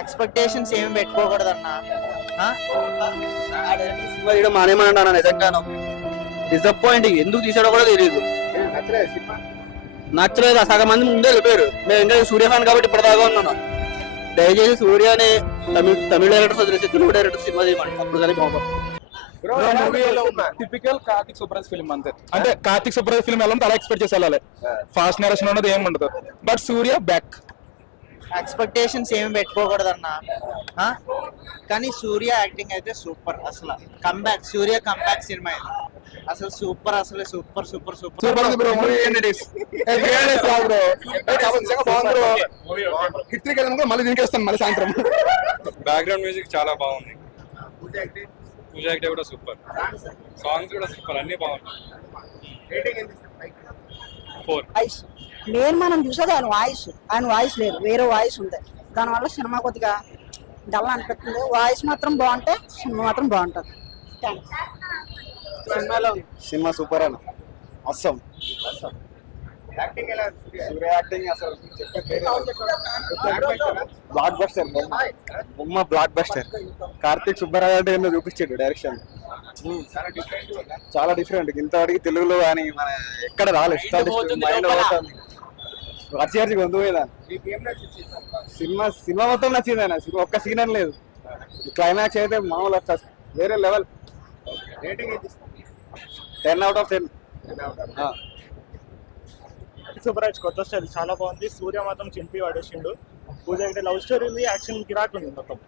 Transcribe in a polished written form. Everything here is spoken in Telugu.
ఎక్స్పెక్టేషన్స్ ఏమి పెట్టుకోకూడదన్నా. సినిమా తీయడం మానేమన్నా నిజంగాను డిసప్పాయింటింగ్. ఎందుకు తీసాడో కూడా తెలియదు. నచ్చలేదు. సగం మంది ముందే వెళ్ళిపోయారు. మేము ఇంకా సూర్య ఫ్యాన్ కాబట్టి ఇప్పటిదాకా ఉన్నాను. దయచేసి సూర్యని తమిళ డైరెక్టర్స్ వదిలేసి తెలుగు డైరెక్టర్ సినిమా చేయమండి. అప్పుడు కానీ బాగుంటుంది. టిపికల్ కార్తిక్ సుబ్బరాజ్ ఫిల్మ్ అంతే. అంటే కార్తిక్ సుబ్బరాజ్ ఫిల్మ్ ఎలా అలా ఎక్స్పెక్ట్ చేసి వెళ్ళాలి. ఫాస్ట్ నేరేషన్ ఉన్నది ఏమి ఉండదు. But Surya back. ఎక్స్పెక్టేషన్స్ ఏమి పెట్టుకోకూడదన్నా. కానీ సూర్య యాక్టింగ్ అయితే సూపర్. అసలు కంబ్యాక్, సూర్య కంబ్యాక్ సినిమా ఇది అసలు సూపర్. అసలు super super super super bro. Movie మళ్ళీ దీనికేస్తాను మళ్ళీ సాయంత్రం. బ్యాక్గ్రౌండ్ మ్యూజిక్ చాలా బాగుంది. పూజ యాక్టివ్ కూడా సూపర్. సాంగ్స్ కూడా సూపర్. అన్ని బాగుంది. 4. మెయిన్ మనం చూసేది ఆయన వాయిస్ లేదు, వేరే వాయిస్ ఉంది. దానివల్ల సినిమా కొద్దిగా డల్ అనిపిస్తుంది. వాయిస్ మాత్రం బాగుంటే సినిమా మాత్రం బాగుంటుంది. సినిమా సూపర్ అన్న. అవసరం యాక్టింగ్ అసలు బ్లాక్ బస్టర్. బొమ్మ బ్లాక్ బస్టర్. కార్తిక్ సుబ్బరాజ్ అంటే ఏందో చూపించాడు డైరెక్షన్. చాలా డిఫరెంట్. ఇంతవరకు తెలుగులో కానీ మన ఎక్కడ రాలేదు. వచ్చి గొంతుపోయేదా సినిమా మొత్తం నచ్చింది ఆయన. ఒక్క సీన్ అని లేదు. క్లైమాక్స్ అయితే మామూలు వేరే లెవెల్. 10/10. సుబ్బరాజ్ కొత్త స్టైల్ చాలా బాగుంది. సూర్య మాత్రం చింపి పడేసిండు. పూజ అంటే లవ్ స్టోరీ ఉంది, యాక్షన్ కిరాక్ ఉంది మొత్తం.